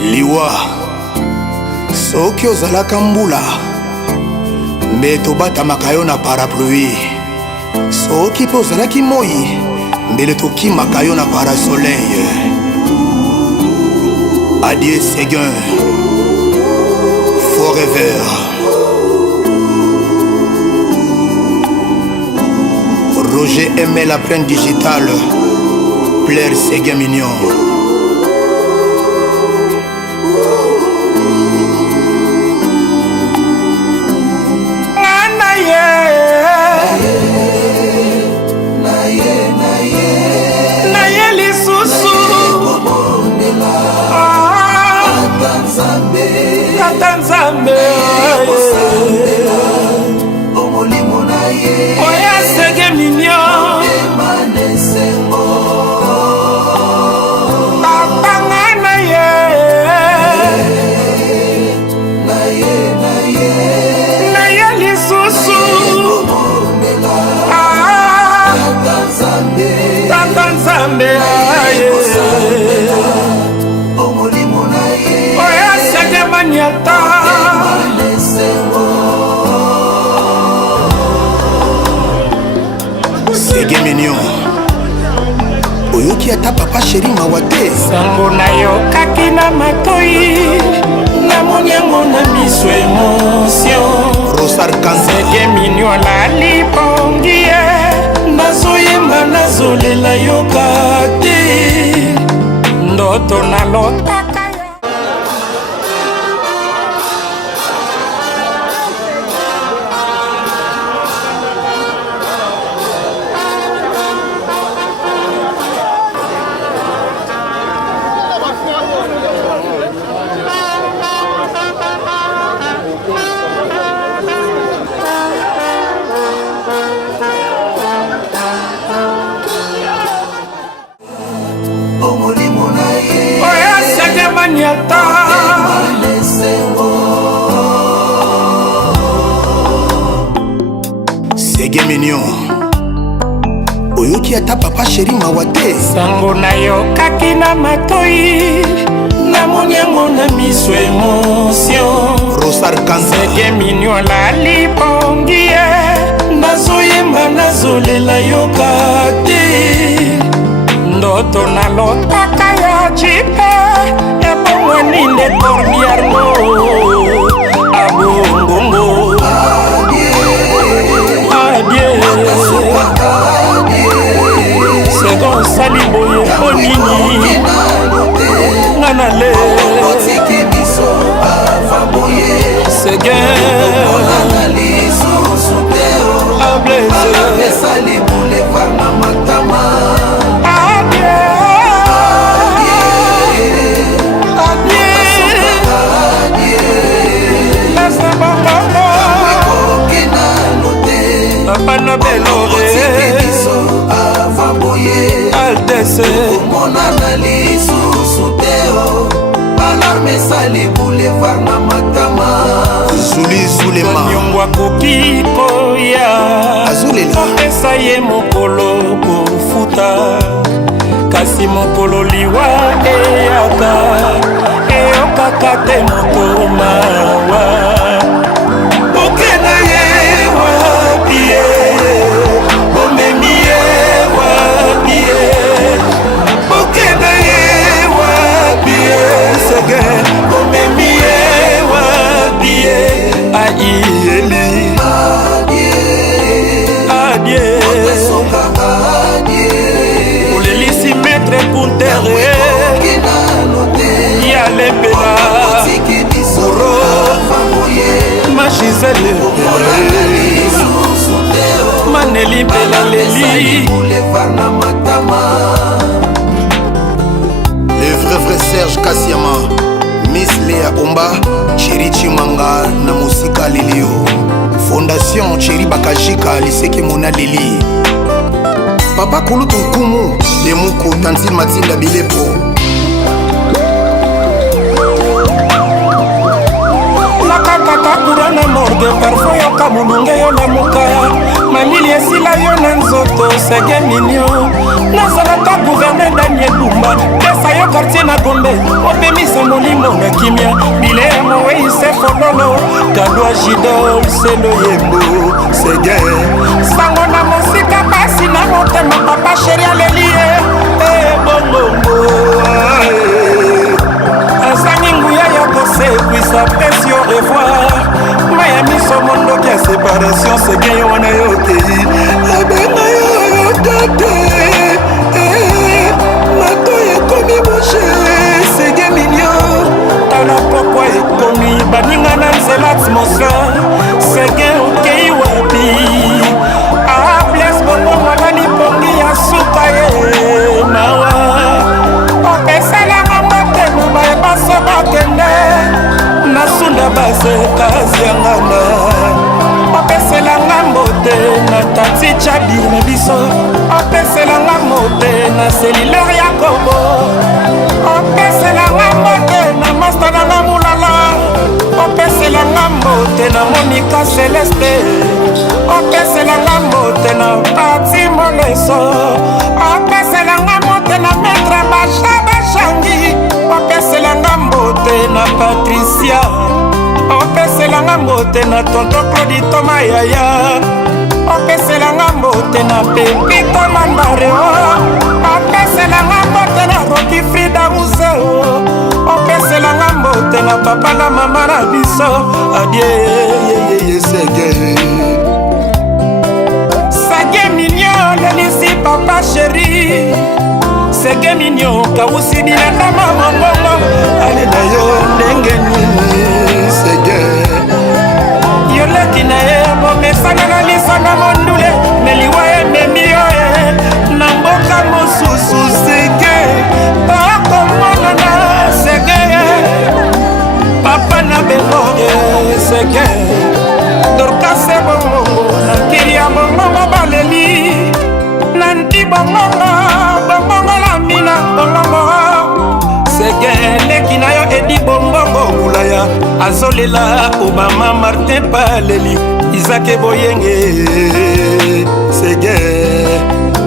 liwa soki ozalaka mbula mbe tobatamaka yo na parapluie, soki mpe ozalaki moi mbele tokimaka yo na parasoleil. Adieu Séguin, forever. Roger aimait la plaine digitale, plaire Séguin mignon. Oya Séguin mignon, papa na ye, lisusu, tata Nzambe, oya Séguin maniata. Séguin mignon, oyoki ata papa chéri mawa te. Sango na yo kaki na matoi, namoni yango na miso émotion. Rosar Kanza, Séguin mignon lali pongi ye, nazoyemba nazolela yoka te, ndoto nalota. Séguin mignon, oyoki ata papa chéri mawa te. Sango na yo kaki na matoi, namoni yango na miso émotion. Rosar Kanza, Séguin mignon lali pongi ye, nazoyemba nazolela yoka te, ndoto nalotaka ya jipe ebongwani nde torbiarno abongongo. Séguin sali boye onini nganale Séguin papa na belore Altesse omonana lisusu teo alarme sali boulevard na matama Zuli Zulema nyongwa koki koya azulela opesa ye mokolo kofuta kasi mokolo liwa eyaka eyokaka te moto mawa okena ye wapi ye omemi ye wapi ye okena ye wapi ye Séguin omemi ye wapi ye aiyeli adie olelisi maître puntere yalembela oro magisele maneli mpela leli le vrai Serge Kassiama, Miss Léa Omba, Chéri Chimanga na musika lilio, Fondation Chéri Bakajika liseke mona lili, Papa Kulutu Kumu Lemuko Tanzil Matinda Bilepo. nakakakakura na morgue parfum yoka mulunge yo lamuka malili esila yo na nzoto Séguin mignon nazalaka gouverne Daniel Lumba pesa yo quartier na Gombe opemisa molimo na kimia bile mowe se fololo kadwa jidol se loyembo sege sango na mosika pasi na motema papa chéri alelie bongo azangi nguya ya kose kwisa pesi au revoir Miami so mondo kia séparation sege yo wana yo kei abenga yo tate mato ekomi bouche sege mignon tala pokwa ekomi baninga na nzela atmosphère sege okei wapi bles bongo mwanani pongi ya suka ye mawa opeselanga motema bayebaso bakende nasunda base kasi yangana opeselanga mbote na tati chabi na biso opeselanga mbote na selilere ya kobo opeselanga mbote na masta nanga mulala opeselanga mbote na monika celeste opeselanga mbote na pati moleso opeselanga mbote na metre bashangi opeselanga mbote na patricia opeselanga mbote na tonto Claudi Toma yaya opeselanga mbote na pepito mandareo opeselanga mbote na Rocky Frida Museo opeselanga mbote na papa na mama na biso adie sege mignon lelisi papa chéri sege mignon kawusi dinenda mama mbongo alela yo ndenge nini sege yoleki na ye bomesana na lisana mondule meliwa ememi yo na mboka mosusu sege tokomona na sege papa na bengoge sege dorkase bongo na kiri ya bongongo baleli na nti bongongo la mina bongongo sege leki na yo edi bongongo kulaya azolela Obama Martin Paleli Isaac Boyenge sege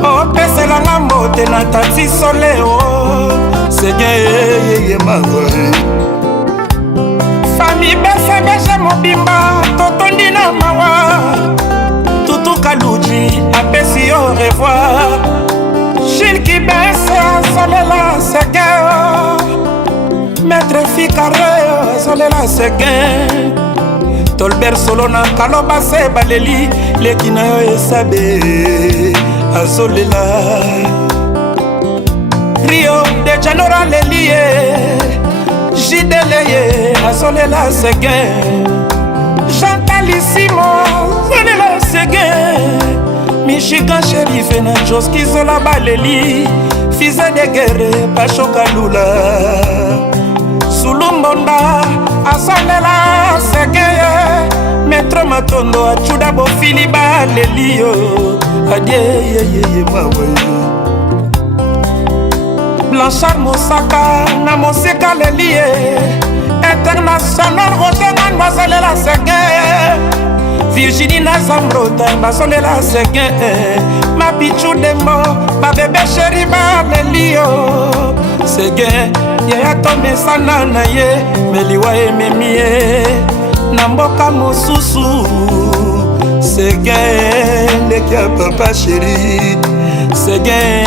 opeselanga mbote na tati soleo sege yeye mawe fami besebese mobimba totondi na mawa tutu kaluji apesi au revoir Gilles Kibese azolela sege maître Fikare azolela sege Tolbert Solo na kaloba se baleli leki na yo esabe azolela Rio de Janeiro lelie Jideleye azolela sege Chantalissimo azolela sege Michigan Sheriff na Joski Zola baleli Fils de guerre Pachoka Lula Sulumbonda azolela sege Maître Matondo achuda bofili baleli yo adie yeye mawe Blanchard Mosaka na mosika lelie International Rotengan bazolela sege Virginie na Zambrota bazolela sege Mapichu Dembo babebe chéri baleli yo sege yaya tomesana na ye meliwa ememi ye na mboka mosusu sege ndeki ya papa chéri sege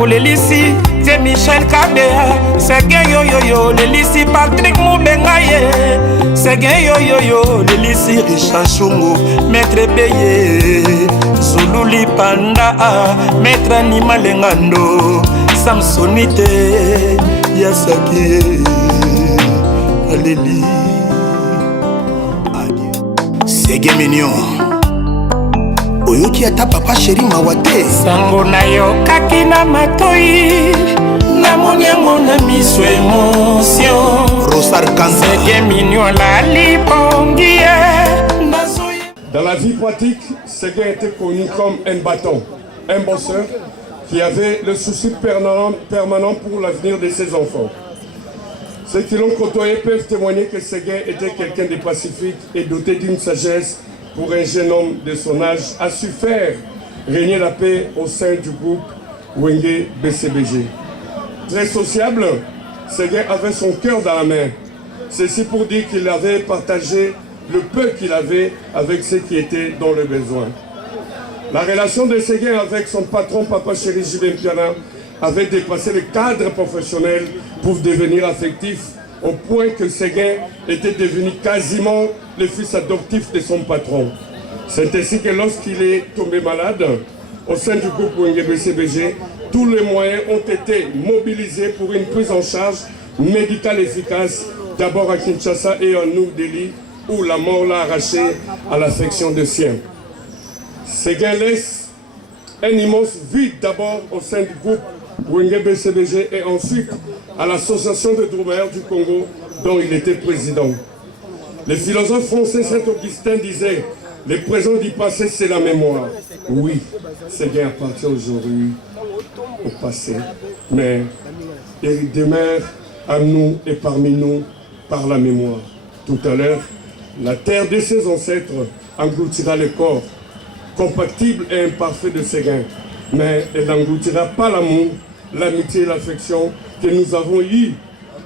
olelisi tie Michel Kabea sege yoyoyo lelisi Patrick Mubenga ye sege yoyoyo lelisi Richard Shungu maître Beye Zululi Panda maître Anima Lengando Samsonite Yasaki Aleli sege mignon oyoki ata papa chéri mawate sango na yo kaki na matoi na moniango na miso émotion Rosar Kanza sege mignon la lipongie. Dans la vie pratique, Séguin était connu comme un bâton, un bosseur qui avait le souci permanent pour l'avenir de ses enfants. Ceux qui l'ont côtoyé peuvent témoigner que Séguin était quelqu'un de pacifique et doté d'une sagesse pour un jeune homme de son âge, a su faire régner la paix au sein du groupe Wenge BCBG. Très sociable, Séguin avait son cœur dans la main. Ceci pour dire qu'il avait partagé le peu qu'il avait avec ceux qui étaient dans le besoin. La relation de Séguin avec son patron, Papa Chéri J.B. Mpiana, avait dépassé le cadre professionnel pour devenir affectif, au point que Séguin était devenu quasiment le fils adoptif de son patron. C'est ainsi que lorsqu'il est tombé malade, au sein du groupe WNG-BCBG, tous les moyens ont été mobilisés pour une prise en charge médicale efficace, d'abord à Kinshasa et en New Delhi, où la mort l'a arraché à l'affection de sien. Séguin laisse un immense vide d'abord au sein du groupe WNG-BCBG et ensuite à l'association de Drummers du Congo dont il était président. Le philosophe français Saint-Augustin disait « Le présent du passé, c'est la mémoire ». Oui, Séguin appartient aujourd'hui au passé, mais il demeure à nous et parmi nous par la mémoire. Tout à l'heure, la terre de ses ancêtres engloutira le corps compatible et imparfait de Séguin, mais elle n'engloutira pas l'amour, l'amitié et l'affection que nous avons eus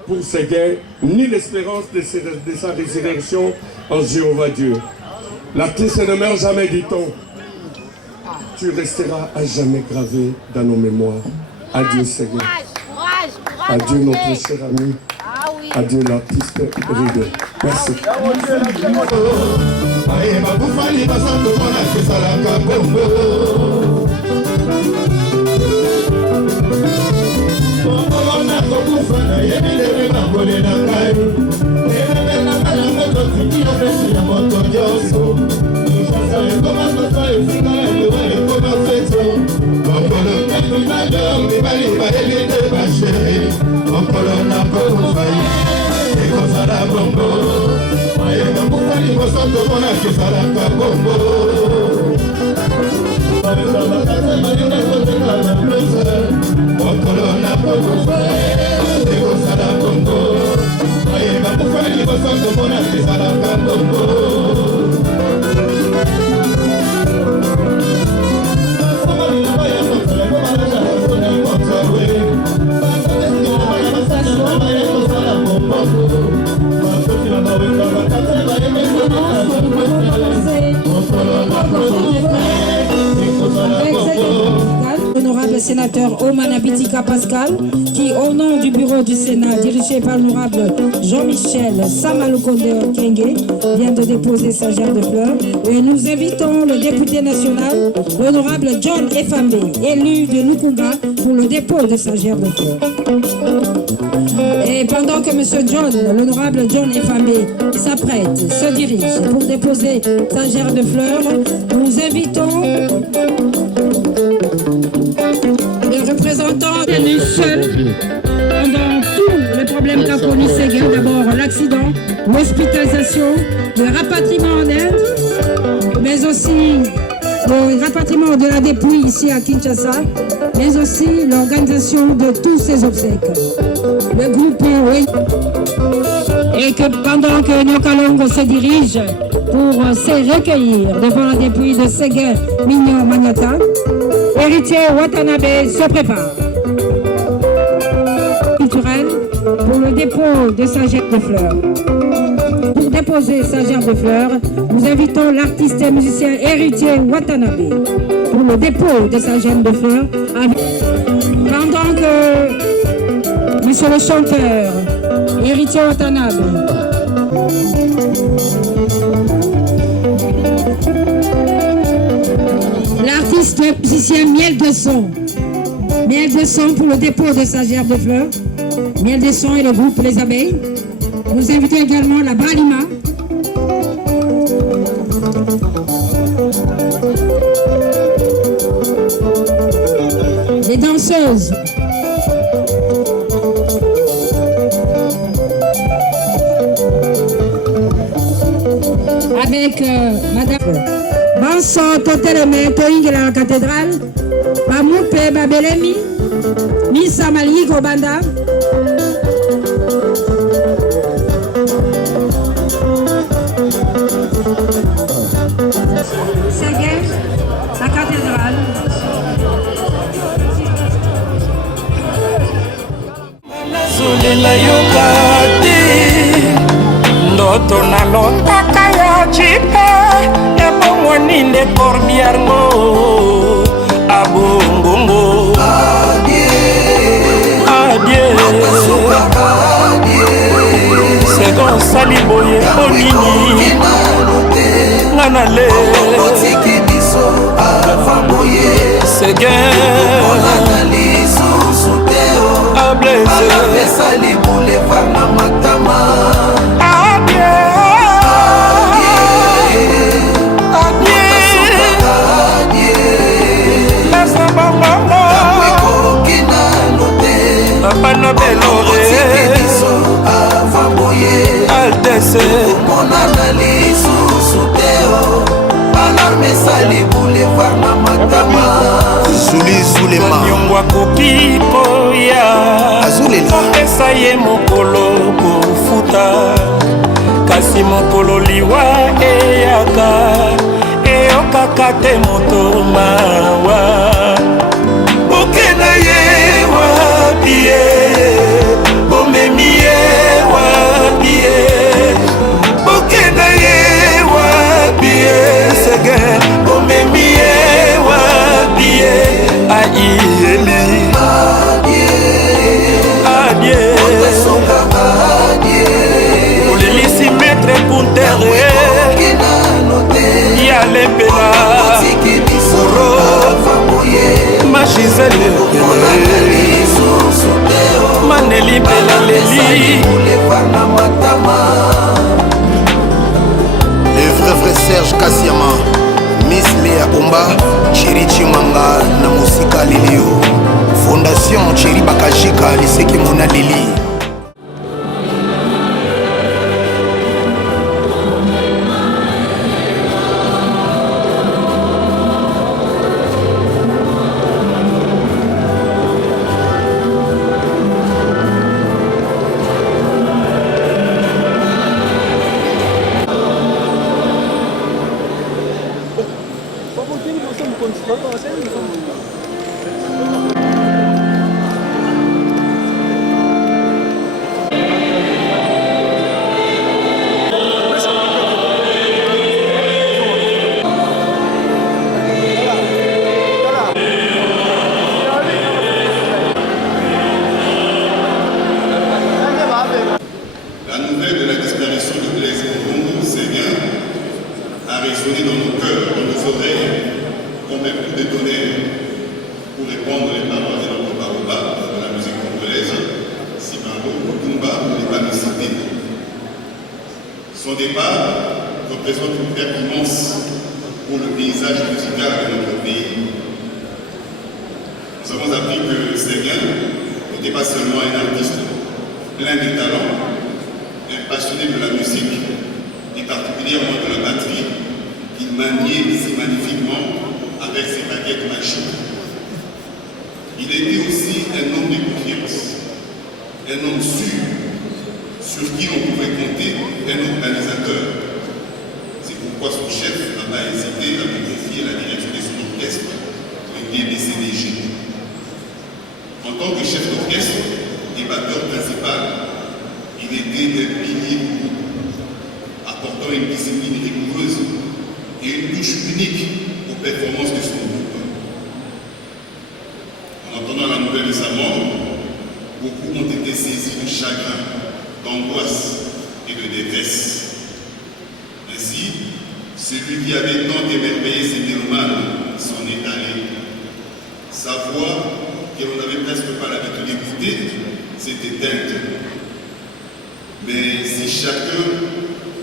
pour Séguin, ni l'espérance de sa résurrection en Jéhovah Dieu. L'artiste ne meurt jamais, dit-on. Tu resteras à jamais gravé dans nos mémoires. Adieu Séguin. Adieu notre cher ami. Adieu l'artiste Rido. Merci. L'honorable sénateur Omana Bitika Pascal, qui au nom du bureau du Sénat dirigé par l'honorable Jean-Michel Samalukonde Kenge vient de déposer sa gerbe de fleurs. Et nous invitons le député national, l'honorable John Efambe, élu de Nukunga, pour le dépôt de sa gerbe de fleurs. Et pendant que M. John, l'honorable John Efambe, s'apprête, se dirige pour déposer sa gerbe de fleurs, nous invitons le représentant tenu seul pendant tous les problèmes qu'a connu Séguin. D'abord l'accident, l'hospitalisation, le rapatriement en Inde, mais aussi le rapatriement de la dépouille ici à Kinshasa, mais aussi l'organisation de tous ces obsèques. Le groupe et que pendant que Nyokalongo se dirige pour se recueillir devant la dépouille de Séguin Mignon Magnata, héritier Watanabe se prépare. Culturel pour le dépôt de sa gerbe de fleurs. Pour déposer sa gerbe de fleurs, nous invitons l'artiste et musicien héritier Watanabe pour le dépôt de sa gerbe de fleurs. Pendant que monsieur le chanteur héritier Watanabe l'artiste musicien Miel de Son pour le dépôt de sa gerbe de fleurs. Miel de Son et le groupe Les Abeilles. Nous invitons également la Balima. Les danseuses. Avec Madame Banso Toteleme Toingela la cathédrale, Bamupe Babelemi, Misa Mali Gobanda, Séguin, la cathédrale. kosalela yoka te ndoto nalotaka ya jipe ya bomwani nde korbiarngo abongongo adie sekon sali boye onini nganale segen ablesali boulevard na matama Papa Belore Altesse monana lisusu teo alarme sali boulevard na matama Zuli Zulema Nyongwa kokiko ya Azulela Kopesa ye mokolo kofuta Kasi mokolo liwa eyaka Eyokaka te moto mawa Bokena ye wapie Bomemi ye wapie Bokena ye wapie Sege Bomemi ye wapie Aïeli Adie Olelisi maître Puntere Yale Pela Oro Machisele Maneli Pela Leli Le vrai Serge Kassiama Miss Léa Omba Chéri Chimanga na Musika Lilio Fondation Chéri Bakajika Liseki Mona Lili Son départ représente une perte immense pour le paysage musical de notre pays. Nous avons appris que Séguin n'était pas seulement un artiste plein de talent, un passionné de la musique et particulièrement de la batterie qu'il maniait si magnifiquement avec ses baguettes magiques. Il était aussi un homme de confiance, un homme sûr sur qui on pouvait compter, un organisateur. C'est pourquoi son chef n'a pas hésité à lui confier la direction de son orchestre, le BCDG. En tant que chef d'orchestre et batteur principal, il était un pilier du groupe, apportant une discipline rigoureuse et une touche unique aux performances de son groupe. En entendant la nouvelle de sa mort, beaucoup ont été saisis de chagrin, d'angoisse et de détresse. Ainsi, celui qui avait tant émerveillé ses mélomanes s'en est allé. Sa voix, que l'on n'avait presque pas l'habitude d'écouter, s'est éteinte. Mais si chacun,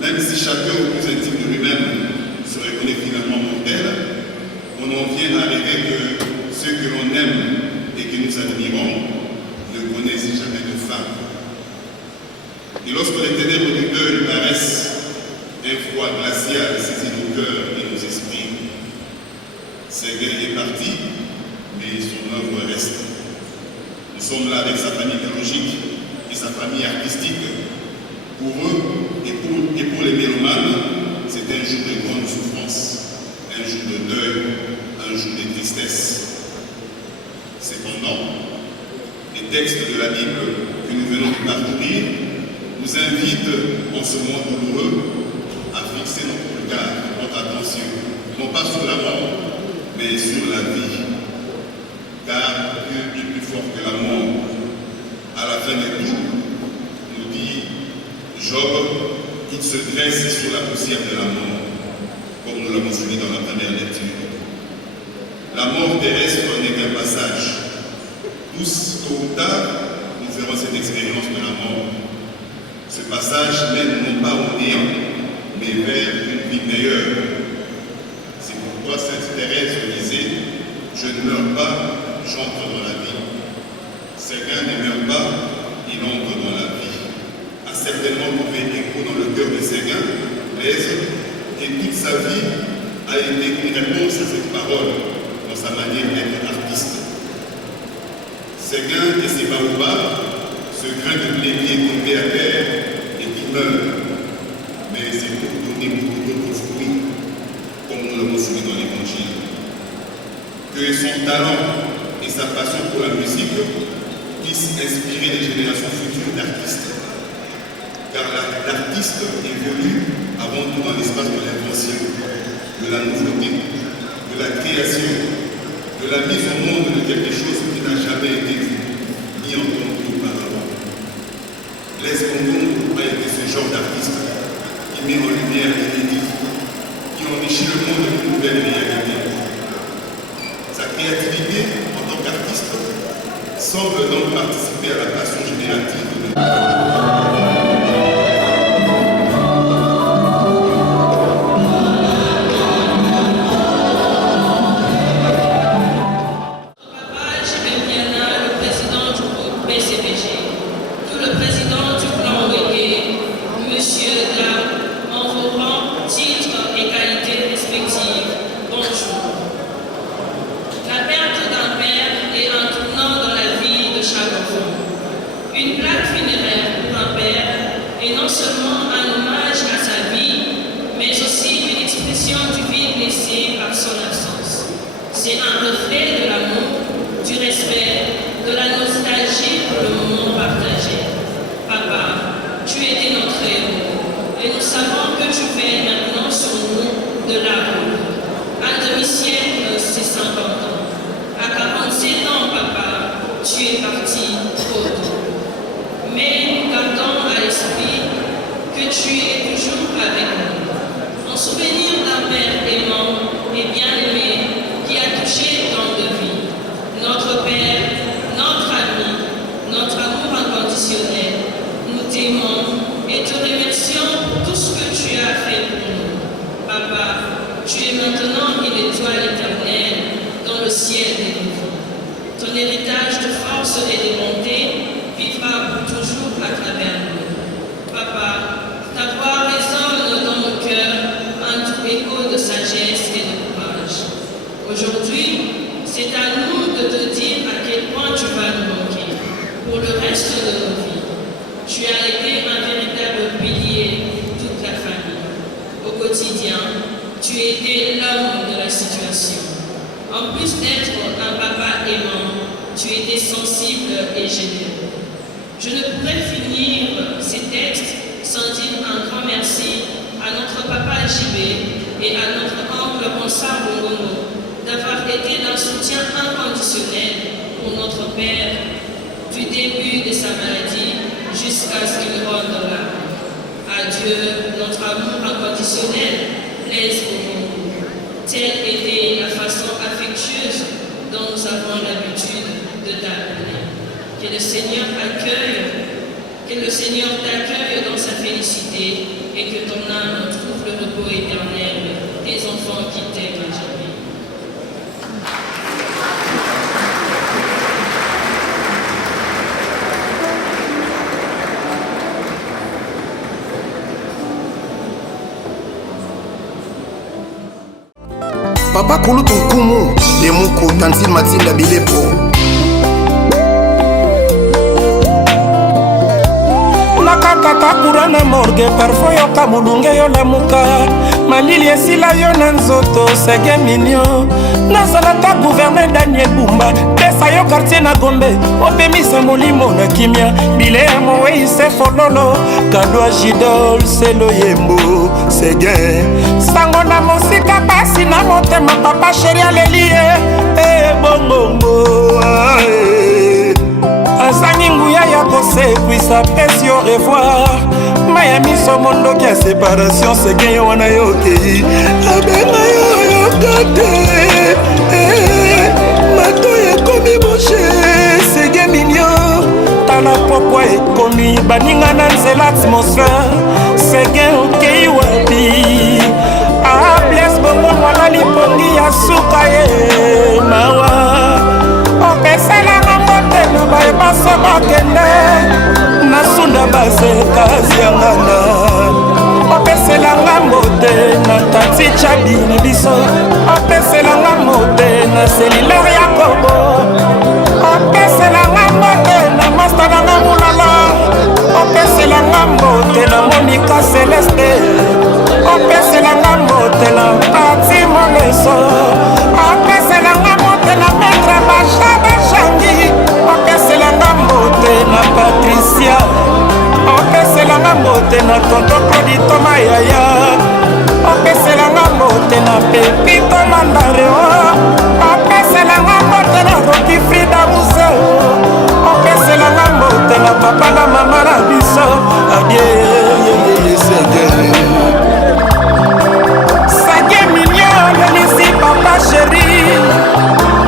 même si chacun au plus intime de lui-même se reconnaît finalement mortel, on en vient à rêver que ceux que l'on aime et que nous admirons ne connaissent jamais de fin. Et lorsque les ténèbres du deuil paraissent, un froid glacial saisit nos cœurs et nos esprits. Séguin est parti, mais son œuvre reste. Nous sommes là avec sa famille biologique et sa famille artistique. Pour eux et pour les mélomanes, c'est un jour de grande souffrance, un jour de deuil, un jour de tristesse. Cependant, Les textes de la Bible que nous venons de parcourir nous invitent en ce monde douloureux à fixer notre regard, notre attention, non pas sur la mort, mais sur la vie. Car Dieu est plus fort que la mort. À la fin de tout, nous dit Job, il se dresse sur la poussière de la mort, comme nous l'avons suivi dans la première lecture. La mort terrestre n'est qu'un passage. Tous, tôt ou tard, nous ferons cette expérience de la mort. Ce passage mène non pas au néant, mais vers une vie meilleure. C'est pourquoi Sainte Thérèse disait « Je ne meurs pas, j'entre dans la vie ». Séguin ne meurt pas, il entre dans la vie. A certainement trouvé écho dans le cœur de Séguin, Blaise, et toute sa vie a été une réponse à cette parole dans sa manière d'être artiste. Séguin et ses baobabs, ce grain de blé qui est tombé à terre et qui meurt, mais c'est pour donner beaucoup d'autres fruits, comme nous l'avons suivi dans l'Évangile. Que son talent et sa passion pour la musique puissent inspirer les générations futures d'artistes. Car l'artiste évolue avant tout dans l'espace de l'invention, de la nouveauté, de la création, de la mise au monde de quelque chose qui n'a jamais été vu, ni entendu auparavant. Blaise Congo a été ce genre d'artiste qui met en lumière l'inédit, qui enrichit le monde d'une nouvelle réalité. Sa créativité en tant qu'artiste semble donc participer à la passion générative de C'est un reflet de l'amour, du respect, de la nostalgie pour le moment partagé. Papa, tu étais notre héros et nous savons que tu veilles maintenant sur nous de la route. Un demi-siècle, c'est 50 ans. À 47 ans, papa, tu es parti trop tôt. Mais nous gardons à l'esprit que tu es toujours avec nous. En souvenir d'un père aimant et bien-aimé qui a touché tant de vies. Notre Père, notre ami, notre amour inconditionnel, nous t'aimons et te remercions pour tout ce que tu as fait pour nous. Papa, tu es maintenant une étoile éternelle dans le ciel des vivants. Ton héritage de force et de bonté vivra pour toujours à travers nous. Papa, ta voix résonne dans nos cœurs, un doux écho de sagesse et de courage. Aujourd'hui, c'est à nous de te dire à quel point tu vas nous manquer pour le reste de nos vies. Tu as été un véritable pilier pour toute la famille. Au quotidien, tu étais l'homme de la situation. En plus d'être un papa aimant, tu étais sensible et généreux. Je ne pourrais finir ces textes sans dire un grand merci à notre papa JB et à notre oncle Bonsar Bongongo d'avoir été d'un soutien inconditionnel pour notre père du début de sa maladie jusqu'à ce qu'il rentre là. Adieu, notre amour inconditionnel, Blaise Bongongo. Telle était la façon affectueuse dont nous avons l'habitude de t'appeler. Que le Seigneur t'accueille dans sa félicité et que ton âme trouve le repos éternel des enfants qui t'aiment à jamais. Papa Kulutu Nkumu, Lemuko, Tantine Mathilde Bilepo. kata kura na morgue parfois yoka mulunge yo lamuka malili esila yo na nzoto sege mignon nazalaka gouverneur Daniel Bumba pesa yo quartier na Gombe opemisa molimo na kimia bile ya moei se fololo kadwa jidol selo yembo sege sango na mosika pasi na motema papa sheri alelie bongongo azangi nguya ya kosekwisa pesi au revoir maya miso mondoki ya séparation sege yo wana yokei abenga yo yokate mato ekomi boshe sege mignon tala pokwa ekomi baninga na nzela atmosphère sege okei wapi ables bongo mwana lipongi ya suka ye mawa opeselanga motema bayebasa bakende nasunda basekazi yangana opeselanga mote na tati chabini biso opeselanga mote na selilor ya kobo opeselanga mote na masta nanga mulala opeselanga mote na monika celeste opeselanga mote na pati moleso opeselanga mote na metre bashangi opeselanga mote na patricia opeselanga mote na tonto Claudi Toma yaya opeselanga mote na pepito mandareo opeselanga mote na Rocky Frida Museo opeselanga mote na papa na mama na biso adie sege mignon lelisi papa chéri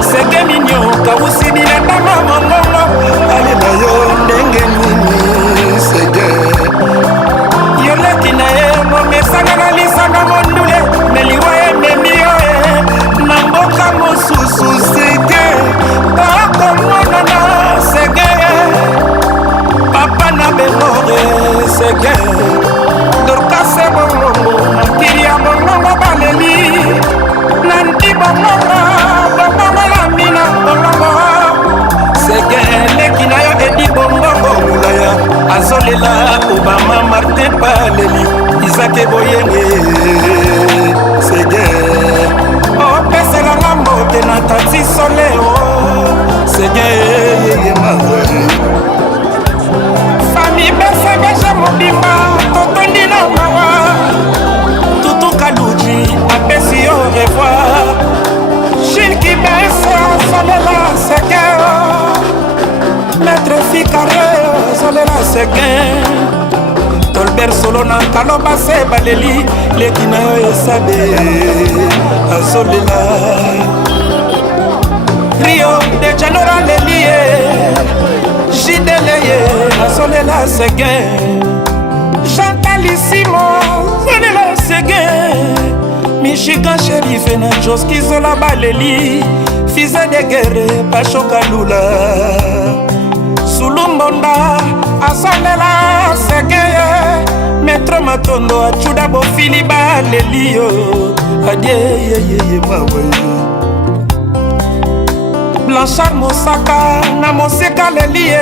sege mignon kawusidile ndama mongongo ale na yo ndenge nini sege yoleki na ye momesanga na lisanga mondule meliwa ememi yo na mboka mosusu sege tokomonana sege papa na bemore sege dorkase bongongo na kiri ya bongongo baleli nanti bongongo bongongo la mina bongongo sege leki na yo edi bongongo mulaya azolela Obama Martin paleli Isaac Boyenge sege opeselanga mbote na tati soleo sege yeye mawe fami besebeje mobimba totondi na mawa tutu kaluji apesi yo revoir shilki bese solela sege maître fikare solela sege tolber solo na kaloba se baleli leki na yo esabe azolela Rio de Janeiro lelie jideleye azolela sege Chantalissimo solela sege Michigan Sheriff na Joski zola baleli fils de guerre Pachoka Lula Sulumbonda azolela sege Maître Matondo achuda bofili balelio adie yeye mawe Blanchard Mosaka na mosika lelie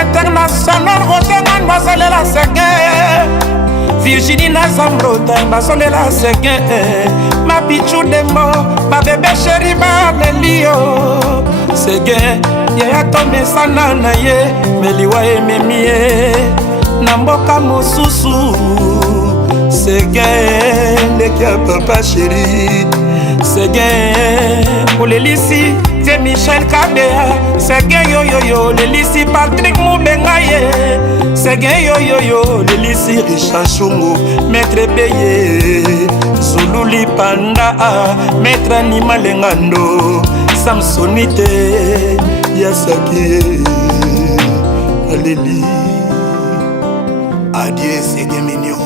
international rotengan bazolela sege Virginie na Zambrota bazolela sege Mapichu Dembo babebe sheri balelio sege yaya tomesana na ye meliwa ememie na mboka mosusu sege leki ya papa sheri sege olelisi tie Michel Kabea sege yoyoyo lelisi Patrick Mubengaye sege yoyoyo lelisi Richard Shungu maître Beye Zululi Panda maître Anima Lengando Samsonite Yasaki aleli Adieu sege mignon